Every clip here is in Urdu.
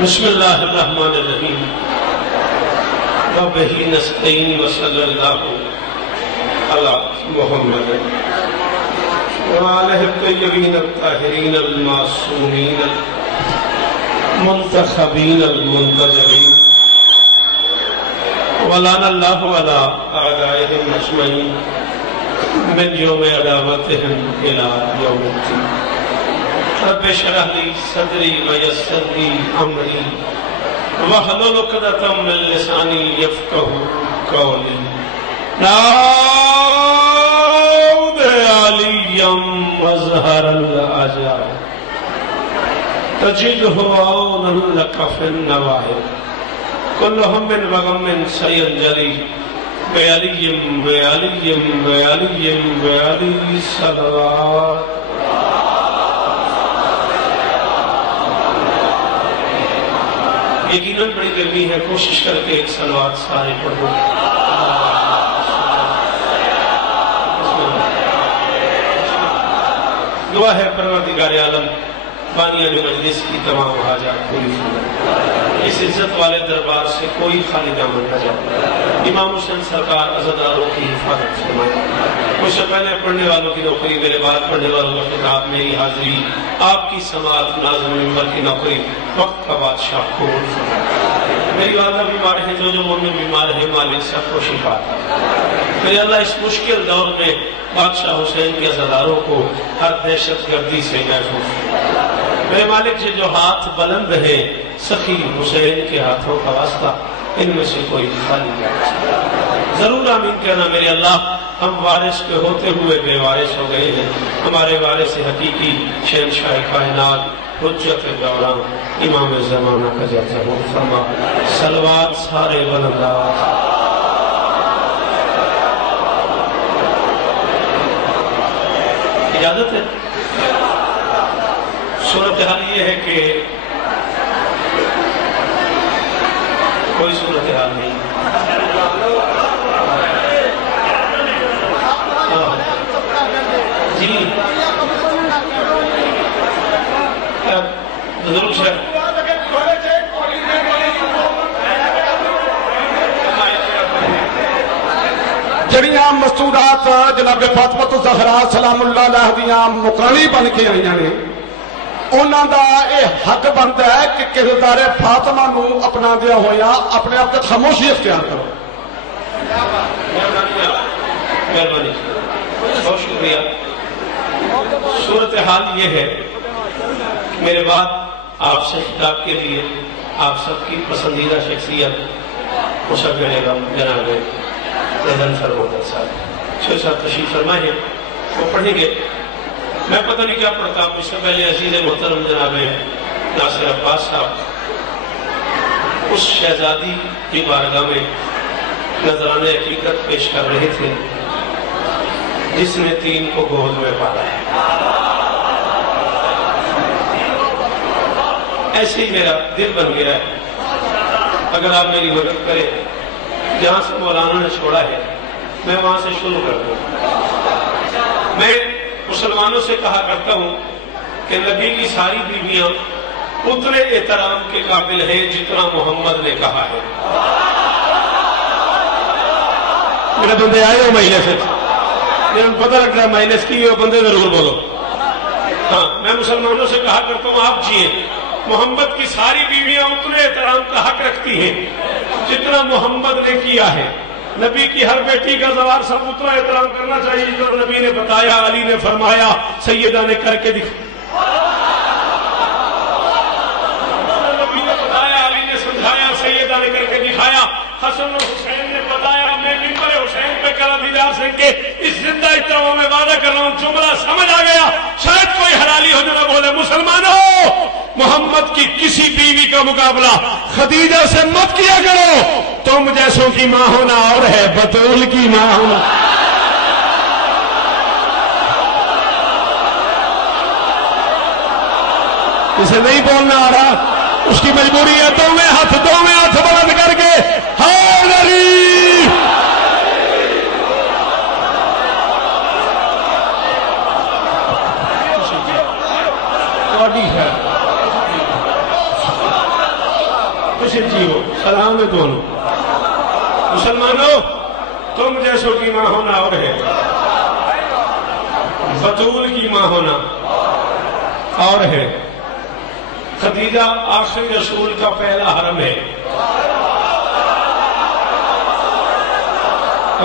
بسم اللہ الرحمن الرحیم وبہ نستعین وصلی اللہ علی محمد وآلہ الطیبین الطاہرین المعصومین المنتخبین المنتجبین ولعن اللہ علی اعدائہم اجمعین من یوم عداوتہم الی یوم الدین رب اشرح لی صدری ویسر لی امری واحلل عقدۃ من لسانی یفقهوا قولی نعوذ علیم مظہر العجائب تجدہ عونا لک فی النوائب کل ہم وغم سینجلی بعلی بعلی بعلی بعلی صلوات یقیناً بڑی گرمی ہے، کوشش کر کے ایک صلوات سارے پڑھو۔ دعا ہے پروردگار عالم بانیان مجلس کی تمام حاجات پوری فرمائے، اس عزت والے دربار سے کوئی خالی دامن نہ جائے، امام حسین سرکار عزاداروں کی حفاظت فرمائے، مجھ سے پہلے پڑھنے والوں کی نوکری، میرے بعد پڑھنے والوں کا خطاب، میری حاضری، آپ کی سماعت، ناظم منبر کی نوکری، وقت کا بادشاہ قبول فرمائے۔ میری والدہ بیمار ہے، جو مومن بیمار ہے، مالک سب کو شفا دے۔ میرے اللہ اس مشکل دور میں بادشاہ حسین کے عزاداروں کو ہر دہشت گردی سے محفوظ فرمائے۔ میرے مالک سے جو ہاتھ بلند ہے، سخی حسین کے ہاتھوں کا واسطہ، ان میں سے کوئی خالی نہ رہ سکے۔ ضرور آمین کہنا میرے اللہ، ہم وارث کے ہوتے ہوئے بے وارث ہو گئے ہیں، ہمارے وارث حقیقی شہنشاہ کائنات حجت دوران امام زمانہ کا جیسا ہو فرما، صلوات سارے بلندات۔ اجازت ہے؟ صورتحال یہ ہے کہ کوئی صورتحال نہیں، جی ضرور شاید جڑیاں مستورات جناب فاطمہ الزہرا سلام اللہ علیہ دیاں مقامی بن کے آئیاں نے، انہاں دا اے حق بنتا ہے کہ کردار فاطمہ نو اپنا دیا ہویا اپنے آپ کے خاموشی اختیار کرو۔ مہربانی، بہت شکریہ۔ صورتحال یہ ہے، میرے بعد آپ سے خطاب کے لیے آپ سب کی پسندیدہ شخصیت مشبہ غم جناب زیدن فرمودہ صاحب 6 سال تشریف فرمائے ہیں، وہ پڑھیں گے۔ میں پتہ نہیں کیا پڑھتا ہوں، اس سے پہلے عزیز محترم جناب ناصر عباس صاحب اس شہزادی کی بارگاہ میں نذرانہ حقیقت پیش کر رہے تھے جس نے 3 کو گود میں پالا ہے۔ ایسے ہی میرا دل بن گیا ہے، اگر آپ میری مدد کریں، جہاں سے مولانا نے چھوڑا ہے میں وہاں سے شروع کر دوں۔ میں مسلمانوں سے کہا کرتا ہوں کہ نبی کی ساری بیویاں اتنے احترام کے قابل ہیں جتنا محمد نے کہا ہے۔ میرے بندے آئے ہو مہینے سے، میرے پتہ لگ رہا ہے مائنس کی ہو، بندے ضرور بولو۔ ہاں، میں مسلمانوں سے کہا کرتا ہوں آپ جیئے، محمد کی ساری بیویاں اتنے احترام کا حق رکھتی ہیں جتنا محمد نے کیا ہے۔ نبی کی ہر بیٹی کا زوار سب اتنا احترام کرنا چاہیے جو نبی نے بتایا، علی نے فرمایا، سیدہ نے کر کے نبی نے بتایا، علی نے سمجھایا، سیدہ نے کر کے دکھایا، حسن و حسین نے بتایا۔ میں منبر حسین پہ کرا دیدار سے کہ اس زندہ اجتماع میں وعدہ کر رہا ہوں، جملہ سمجھ آ گیا، شاید کوئی حلالی ہو جو نہ بولے، مسلمانوں محمد کی کسی بیوی کا مقابلہ خدیجہ سے مت کیا کرو، تم جیسوں کی ماں ہونا اور ہے، بطول کی ماں ہونا۔ اسے نہیں بولنا آ رہا، اس کی مجبوری ہے۔ دو میں ہاتھ بلند کر کے حال علی۔ ہے سلام ہے دونوں مسلمانوں، تم جیسوں کی ماں ہونا اور ہے، بطول کی ماں ہونا اور ہے۔ خدیجہ آخری رسول کا پہلا حرم ہے۔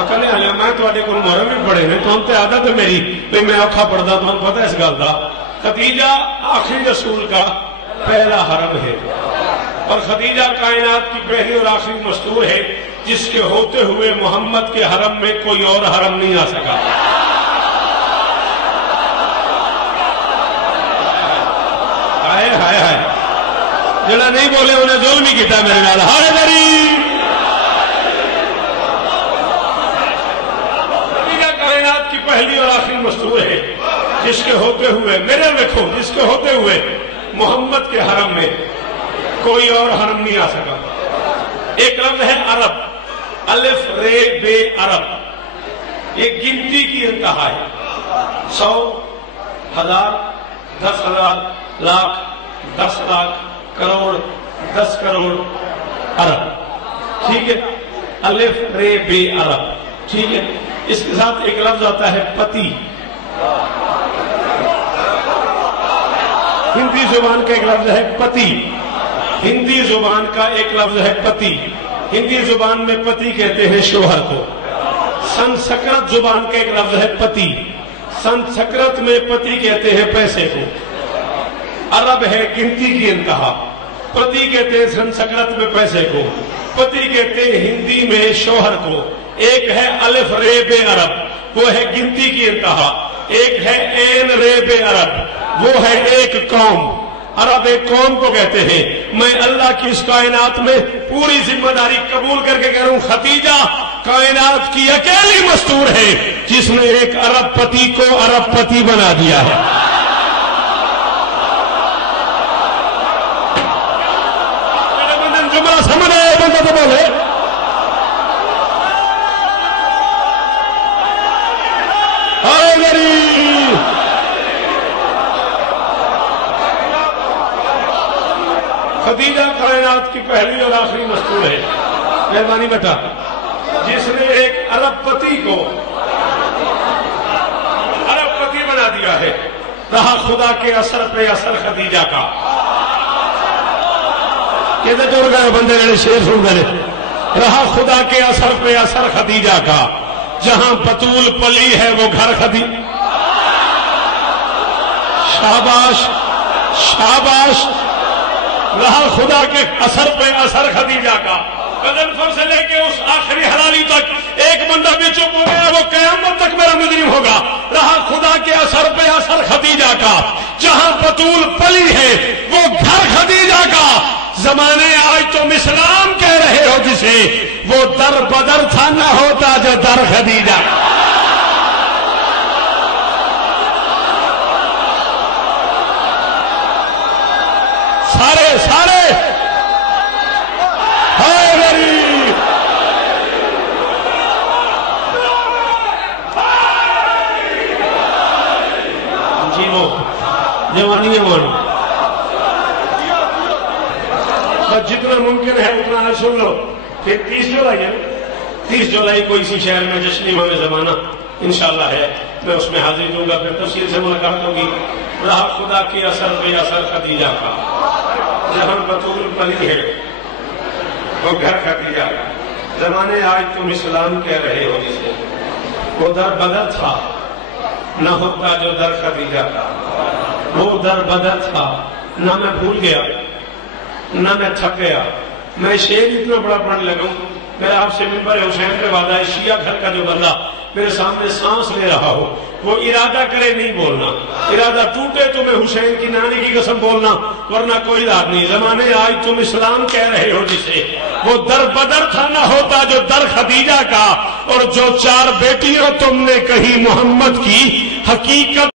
کل میں تھوڑے کو محرم بھی پڑھے نے، تو ہم تے عادت ہے میری بھی میں اوکھا پڑھتا، تو ہم پتہ ہے اس گل کا۔ خدیجہ آخری رسول کا پہلا حرم ہے، اور خدیجہ کائنات کی پہلی اور آخری مستور ہے جس کے ہوتے ہوئے محمد کے حرم میں کوئی اور حرم نہیں آ سکا۔ ہائے ہائے ہائے، جڑا نہیں بولے انہیں ظلم ہی کیتا میرے نال۔ ہائے میری خدیجہ کائنات کی پہلی اور آخری مستور ہے جس کے ہوتے ہوئے، میرے دیکھو، جس کے ہوتے ہوئے محمد کے حرم میں کوئی اور حرم نہیں آ سکا۔ ایک لفظ ہے عرب، الف رے بے عرب، یہ گنتی کی انتہا ہے۔ 100، 1000، 10,000، لاکھ، 10 لاکھ، کروڑ، 10 کروڑ، عرب، ٹھیک ہے، الف رے بے عرب، ٹھیک ہے۔ اس کے ساتھ ایک لفظ آتا ہے پتی، ہندی زبان کا ایک لفظ ہے پتی، ہندی زبان کا ایک لفظ ہے پتی۔ ہندی زبان میں پتی کہتے ہیں شوہر کو۔ سنسکرت زبان کا ایک لفظ ہے پتی، سنسکرت میں پتی کہتے ہیں پیسے کو۔ عرب ہے گنتی کی انتہا، پتی کہتے ہیں سنسکرت میں پیسے کو، پتی کہتے ہیں ہندی میں شوہر کو۔ ایک ہے الف رے بے عرب، وہ ہے گنتی کی انتہا، ایک ہے عین رے بے عرب، وہ ہے ایک قوم۔ عرب ایک قوم کو کہتے ہیں۔ میں اللہ کی اس کائنات میں پوری ذمہ داری قبول کر کے کہہ رہا ہوں، خدیجہ کائنات کی اکیلی مستور ہے جس نے ایک عرب پتی کو عرب پتی بنا دیا ہے۔ جملہ سمجھ آئے بندہ تو بولے۔ ہائے میری خدیجہ کائنات کی پہلی اور آخری مستور ہے، مہربانی بیٹا، جس نے ایک عرب پتی کو عرب پتی بنا دیا ہے۔ رہا خدا کے اثر پہ اثر خدیجہ کا۔ کہتے ٹور گئے بندے نے شیر سن گئے۔ رہا خدا کے اثر پہ اثر خدیجہ کا، جہاں بطول پلی ہے وہ گھر خدیجہ۔ شاباش شاباش، رہا خدا کے اثر پہ اثر خدیجہ کا۔ غضنفر سے لے کے اس آخری حلالی تک ایک بندہ بھی چپ ہو گیا، وہ قیامت تک میرا مجرم ہوگا۔ رہا خدا کے اثر پہ اثر خدیجہ کا، جہاں بطول پلی ہے وہ گھر خدیجہ کا۔ زمانے آج تم اسلام کہہ رہے ہو جسے، وہ در بدر تھا نہ ہوتا جو در خدیجہ۔ سارے سارے ہائے میری جی وہ جوانی ہے مانو، بس جتنا ممکن ہے اتنا نہ سن لو۔ پھر 30 جولائی ہے، 30 جولائی کو اسی شہر میں جشن امام زمانہ انشاءاللہ ہے، میں اس میں حاضری دوں گا، پھر تفصیل سے ملاقات ہوگی۔ رہا خدا کے اثر پہ اثر خدیجہ کا، جہاں بطول پلی ہے وہ گھر خدیجہ کا۔ زمانے آج تم اسلام کہہ رہے ہو جسے، وہ در بدر تھا نہ ہوتا جو در خدیجہ کا۔ وہ در بدر تھا، نہ میں بھول گیا نہ میں تھک گیا۔ میں شعر اتنا بڑا پڑھنے لگا ہوں، میرا آپ سے منبر حسین پہ وعدہ ہے، شیعہ گھر کا جو بندہ میرے سامنے سانس لے رہا ہو وہ ارادہ کرے نہیں بولنا، ارادہ ٹوٹے تو میں حسین کی نانی کی قسم بولنا، ورنہ کوئی بات نہیں۔ زمانے آج تم اسلام کہہ رہے ہو جسے، وہ در بدر تھا نہ ہوتا جو در خدیجہ کا۔ اور جو 4 بیٹیاں تم نے کہی محمد کی، حقیقت